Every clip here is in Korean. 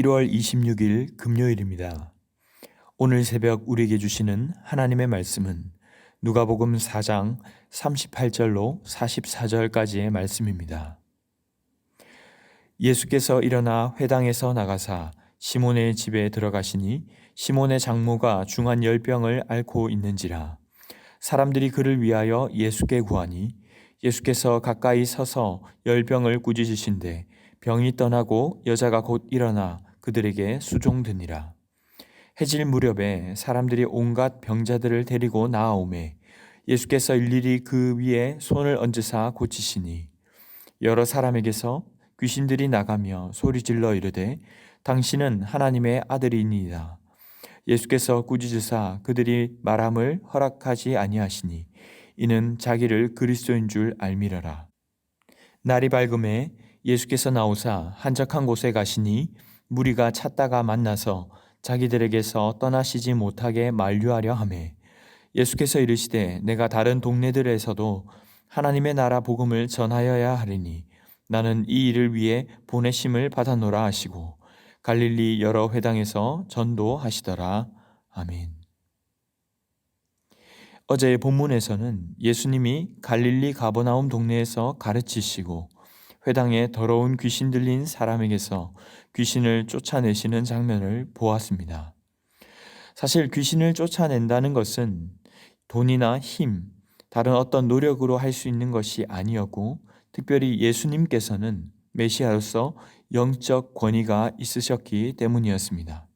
1월 26일 금요일입니다. 오늘 새벽 우리에게 주시는 하나님의 말씀은 누가복음 4장 38절로 44절까지의 말씀입니다. 예수께서 일어나 회당에서 나가사 시몬의 집에 들어가시니 시몬의 장모가 중한 열병을 앓고 있는지라. 사람들이 그를 위하여 예수께 구하니 예수께서 가까이 서서 열병을 꾸짖으신데 병이 떠나고 여자가 곧 일어나 그들에게 수종드니라. 해질 무렵에 사람들이 온갖 병자들을 데리고 나아오매 예수께서 일일이 그 위에 손을 얹으사 고치시니 여러 사람에게서 귀신들이 나가며 소리질러 이르되 당신은 하나님의 아들이니이다. 예수께서 꾸짖으사 그들이 말함을 허락하지 아니하시니 이는 자기를 그리스도인 줄 알미러라. 날이 밝음에 예수께서 나오사 한적한 곳에 가시니 무리가 찾다가 만나서 자기들에게서 떠나시지 못하게 만류하려 하매 예수께서 이르시되 내가 다른 동네들에서도 하나님의 나라 복음을 전하여야 하리니 나는 이 일을 위해 보내심을 받았노라 하시고 갈릴리 여러 회당에서 전도하시더라. 아멘. 어제의 본문에서는 예수님이 갈릴리 가버나움 동네에서 가르치시고 회당에 더러운 귀신 들린 사람에게서 귀신을 쫓아내시는 장면을 보았습니다. 사실 귀신을 쫓아낸다는 것은 돈이나 힘, 다른 어떤 노력으로 할 수 있는 것이 아니었고 특별히 예수님께서는 메시아로서 영적 권위가 있으셨기 때문이었습니다.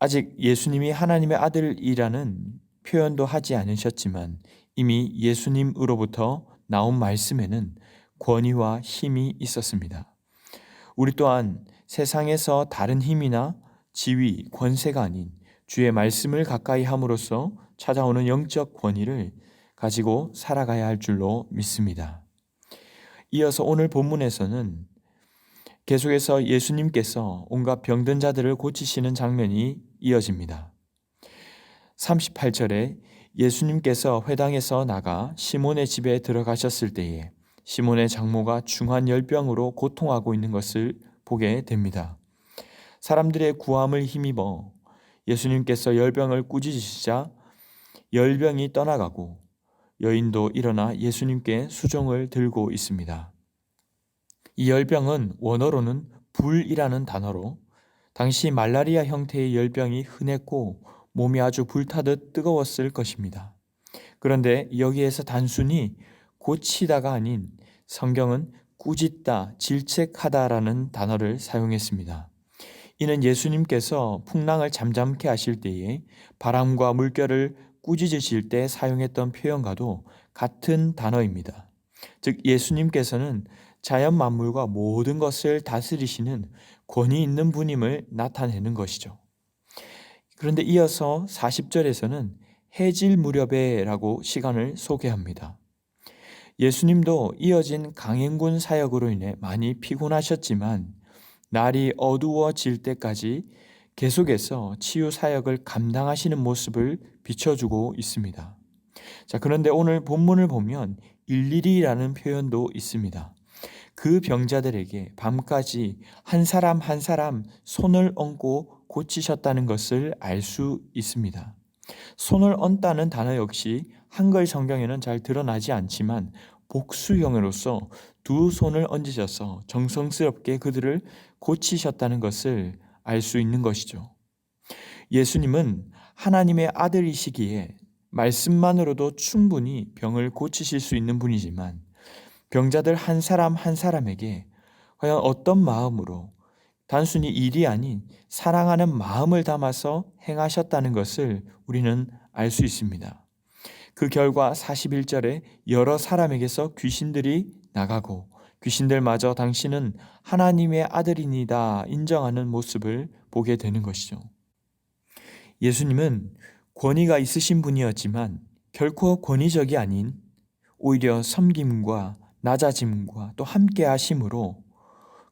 아직 예수님이 하나님의 아들이라는 표현도 하지 않으셨지만 이미 예수님으로부터 나온 말씀에는 권위와 힘이 있었습니다. 우리 또한 세상에서 다른 힘이나 지위, 권세가 아닌 주의 말씀을 가까이 함으로써 찾아오는 영적 권위를 가지고 살아가야 할 줄로 믿습니다. 이어서 오늘 본문에서는 계속해서 예수님께서 온갖 병든 자들을 고치시는 장면이 이어집니다. 38절에 예수님께서 회당에서 나가 시몬의 집에 들어가셨을 때에 시몬의 장모가 중한 열병으로 고통하고 있는 것을 보게 됩니다. 사람들의 구함을 힘입어 예수님께서 열병을 꾸짖으시자 열병이 떠나가고 여인도 일어나 예수님께 수종을 들고 있습니다. 이 열병은 원어로는 불이라는 단어로 당시 말라리아 형태의 열병이 흔했고 몸이 아주 불타듯 뜨거웠을 것입니다. 그런데 여기에서 단순히 고치다가 아닌 성경은 꾸짖다, 질책하다라는 단어를 사용했습니다. 이는 예수님께서 풍랑을 잠잠케 하실 때에 바람과 물결을 꾸짖으실 때 사용했던 표현과도 같은 단어입니다. 즉 예수님께서는 자연 만물과 모든 것을 다스리시는 권위 있는 분임을 나타내는 것이죠. 그런데 이어서 40절에서는 해질 무렵에라고 시간을 소개합니다. 예수님도 이어진 강행군 사역으로 인해 많이 피곤하셨지만 날이 어두워질 때까지 계속해서 치유 사역을 감당하시는 모습을 비춰주고 있습니다. 자, 그런데 오늘 본문을 보면 일일이라는 표현도 있습니다. 그 병자들에게 밤까지 한 사람 한 사람 손을 얹고 고치셨다는 것을 알 수 있습니다. 손을 얹다는 단어 역시 한글 성경에는 잘 드러나지 않지만 복수형으로서 두 손을 얹으셔서 정성스럽게 그들을 고치셨다는 것을 알 수 있는 것이죠. 예수님은 하나님의 아들이시기에 말씀만으로도 충분히 병을 고치실 수 있는 분이지만 병자들 한 사람 한 사람에게 과연 어떤 마음으로 단순히 일이 아닌 사랑하는 마음을 담아서 행하셨다는 것을 우리는 알 수 있습니다. 그 결과 41절에 여러 사람에게서 귀신들이 나가고 귀신들마저 당신은 하나님의 아들이니다 인정하는 모습을 보게 되는 것이죠. 예수님은 권위가 있으신 분이었지만 결코 권위적이 아닌 오히려 섬김과 낮아짐과 또 함께 하심으로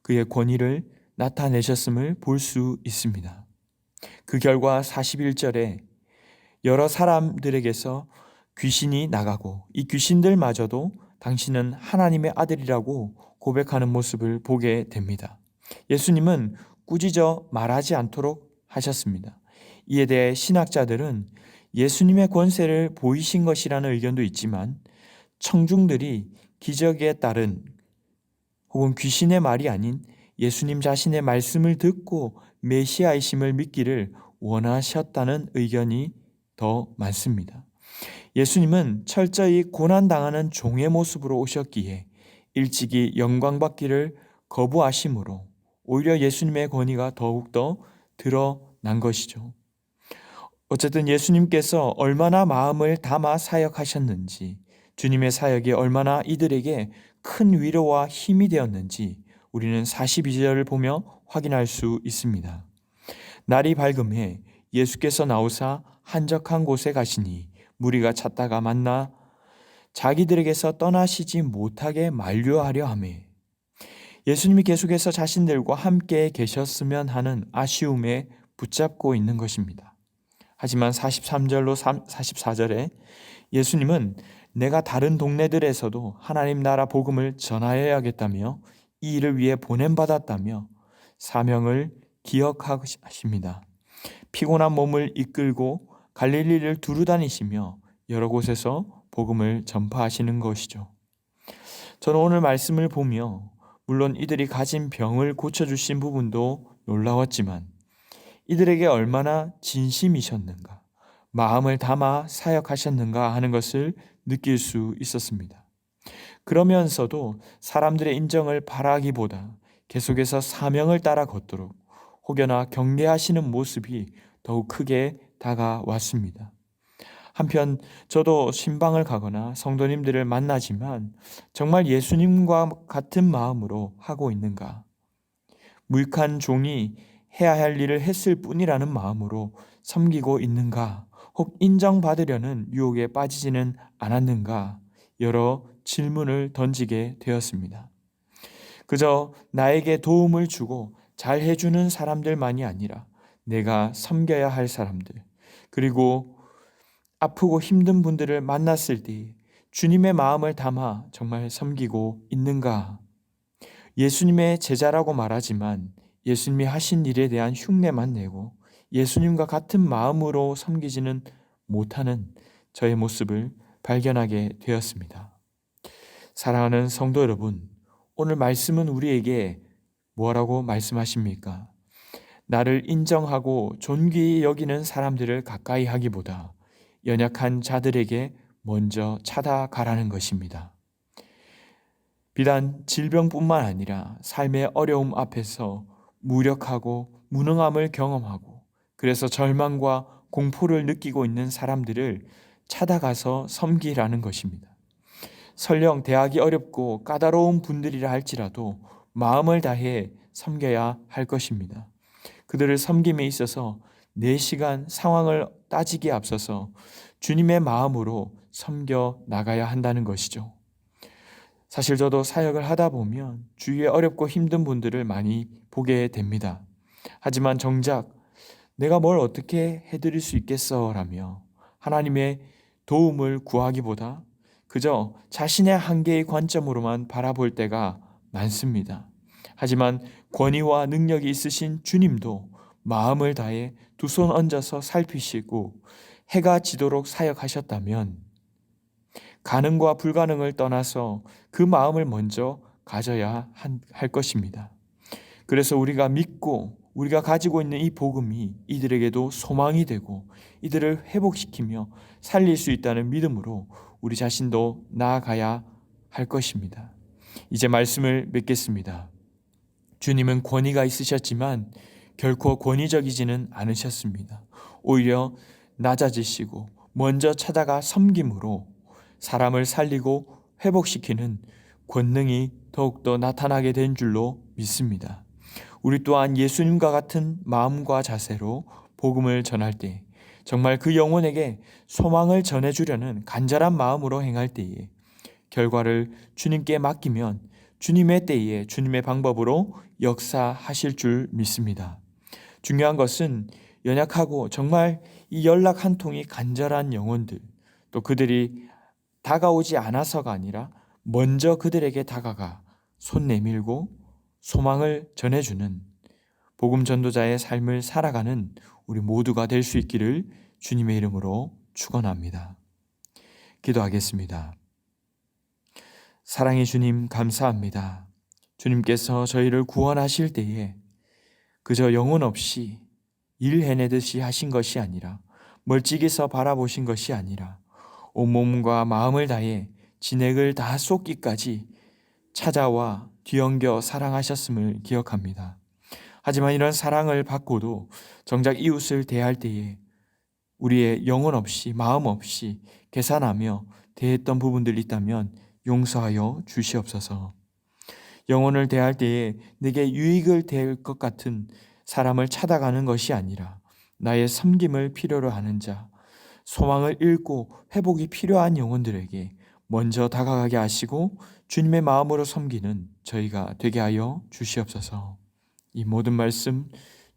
그의 권위를 나타내셨음을 볼 수 있습니다. 그 결과 41절에 여러 사람들에게서 귀신이 나가고 이 귀신들마저도 당신은 하나님의 아들이라고 고백하는 모습을 보게 됩니다. 예수님은 꾸짖어 말하지 않도록 하셨습니다. 이에 대해 신학자들은 예수님의 권세를 보이신 것이라는 의견도 있지만 청중들이 기적에 따른 혹은 귀신의 말이 아닌 예수님 자신의 말씀을 듣고 메시아이심을 믿기를 원하셨다는 의견이 더 많습니다. 예수님은 철저히 고난당하는 종의 모습으로 오셨기에 일찍이 영광받기를 거부하심으로 오히려 예수님의 권위가 더욱더 드러난 것이죠. 어쨌든 예수님께서 얼마나 마음을 담아 사역하셨는지, 주님의 사역이 얼마나 이들에게 큰 위로와 힘이 되었는지 우리는 42절을 보며 확인할 수 있습니다. 날이 밝음에 예수께서 나오사 한적한 곳에 가시니 무리가 찾다가 만나 자기들에게서 떠나시지 못하게 만류하려 하매, 예수님이 계속해서 자신들과 함께 계셨으면 하는 아쉬움에 붙잡고 있는 것입니다. 하지만 43절로 44절에 예수님은 내가 다른 동네들에서도 하나님 나라 복음을 전하여야겠다며 이 일을 위해 보냄받았다며 사명을 기억하십니다. 피곤한 몸을 이끌고 갈릴리를 두루 다니시며 여러 곳에서 복음을 전파하시는 것이죠. 저는 오늘 말씀을 보며 물론 이들이 가진 병을 고쳐주신 부분도 놀라웠지만 이들에게 얼마나 진심이셨는가, 마음을 담아 사역하셨는가 하는 것을 느낄 수 있었습니다. 그러면서도 사람들의 인정을 바라기보다 계속해서 사명을 따라 걷도록 혹여나 경계하시는 모습이 더욱 크게 다가왔습니다. 한편 저도 신방을 가거나 성도님들을 만나지만 정말 예수님과 같은 마음으로 하고 있는가? 무익한 종이 해야 할 일을 했을 뿐이라는 마음으로 섬기고 있는가? 혹 인정받으려는 유혹에 빠지지는 않았는가? 여러 질문을 던지게 되었습니다. 그저 나에게 도움을 주고 잘 해주는 사람들만이 아니라 내가 섬겨야 할 사람들, 그리고 아프고 힘든 분들을 만났을 때 주님의 마음을 담아 정말 섬기고 있는가? 예수님의 제자라고 말하지만 예수님이 하신 일에 대한 흉내만 내고 예수님과 같은 마음으로 섬기지는 못하는 저의 모습을 발견하게 되었습니다. 사랑하는 성도 여러분, 오늘 말씀은 우리에게 뭐라고 말씀하십니까? 나를 인정하고 존귀히 여기는 사람들을 가까이 하기보다 연약한 자들에게 먼저 찾아가라는 것입니다. 비단 질병뿐만 아니라 삶의 어려움 앞에서 무력하고 무능함을 경험하고 그래서 절망과 공포를 느끼고 있는 사람들을 찾아가서 섬기라는 것입니다. 설령 대하기 어렵고 까다로운 분들이라 할지라도 마음을 다해 섬겨야 할 것입니다. 그들을 섬김에 있어서 내 시간, 상황을 따지기에 앞서서 주님의 마음으로 섬겨 나가야 한다는 것이죠. 사실 저도 사역을 하다 보면 주위에 어렵고 힘든 분들을 많이 보게 됩니다. 하지만 정작 내가 뭘 어떻게 해드릴 수 있겠어 라며 하나님의 도움을 구하기보다 그저 자신의 한계의 관점으로만 바라볼 때가 많습니다. 하지만 권위와 능력이 있으신 주님도 마음을 다해 두 손 얹어서 살피시고 해가 지도록 사역하셨다면 가능과 불가능을 떠나서 그 마음을 먼저 가져야 할 것입니다. 그래서 우리가 믿고 우리가 가지고 있는 이 복음이 이들에게도 소망이 되고 이들을 회복시키며 살릴 수 있다는 믿음으로 우리 자신도 나아가야 할 것입니다. 이제 말씀을 맺겠습니다. 주님은 권위가 있으셨지만 결코 권위적이지는 않으셨습니다. 오히려 낮아지시고 먼저 찾아가 섬김으로 사람을 살리고 회복시키는 권능이 더욱더 나타나게 된 줄로 믿습니다. 우리 또한 예수님과 같은 마음과 자세로 복음을 전할 때 정말 그 영혼에게 소망을 전해주려는 간절한 마음으로 행할 때에 결과를 주님께 맡기면 주님의 때에 주님의 방법으로 역사하실 줄 믿습니다. 중요한 것은 연약하고 정말 이 연락 한 통이 간절한 영혼들, 또 그들이 다가오지 않아서가 아니라 먼저 그들에게 다가가 손 내밀고 소망을 전해주는 복음 전도자의 삶을 살아가는 우리 모두가 될 수 있기를 주님의 이름으로 축원합니다. 기도하겠습니다. 사랑의 주님, 감사합니다. 주님께서 저희를 구원하실 때에 그저 영혼 없이 일 해내듯이 하신 것이 아니라, 멀찍이서 바라보신 것이 아니라 온몸과 마음을 다해 진액을 다 쏟기까지 찾아와 뒤엉겨 사랑하셨음을 기억합니다. 하지만 이런 사랑을 받고도 정작 이웃을 대할 때에 우리의 영혼 없이, 마음 없이 계산하며 대했던 부분들이 있다면 용서하여 주시옵소서. 영혼을 대할 때에 내게 유익을 될 것 같은 사람을 찾아가는 것이 아니라 나의 섬김을 필요로 하는 자, 소망을 잃고 회복이 필요한 영혼들에게 먼저 다가가게 하시고 주님의 마음으로 섬기는 저희가 되게 하여 주시옵소서. 이 모든 말씀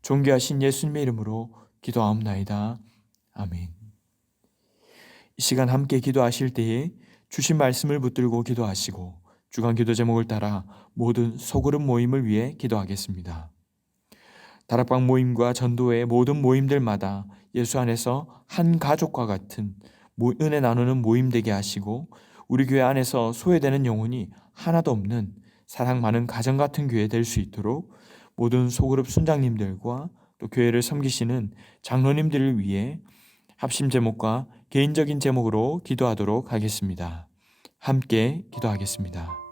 존귀하신 예수님의 이름으로 기도하옵나이다. 아멘. 이 시간 함께 기도하실 때에 주신 말씀을 붙들고 기도하시고 주간 기도 제목을 따라 모든 소그룹 모임을 위해 기도하겠습니다. 다락방 모임과 전도의 모든 모임들마다 예수 안에서 한 가족과 같은 은혜 나누는 모임 되게 하시고 우리 교회 안에서 소외되는 영혼이 하나도 없는 사랑 많은 가정 같은 교회 될 수 있도록 모든 소그룹 순장님들과 또 교회를 섬기시는 장로님들을 위해 합심 제목과 개인적인 제목으로 기도하도록 하겠습니다. 함께 기도하겠습니다.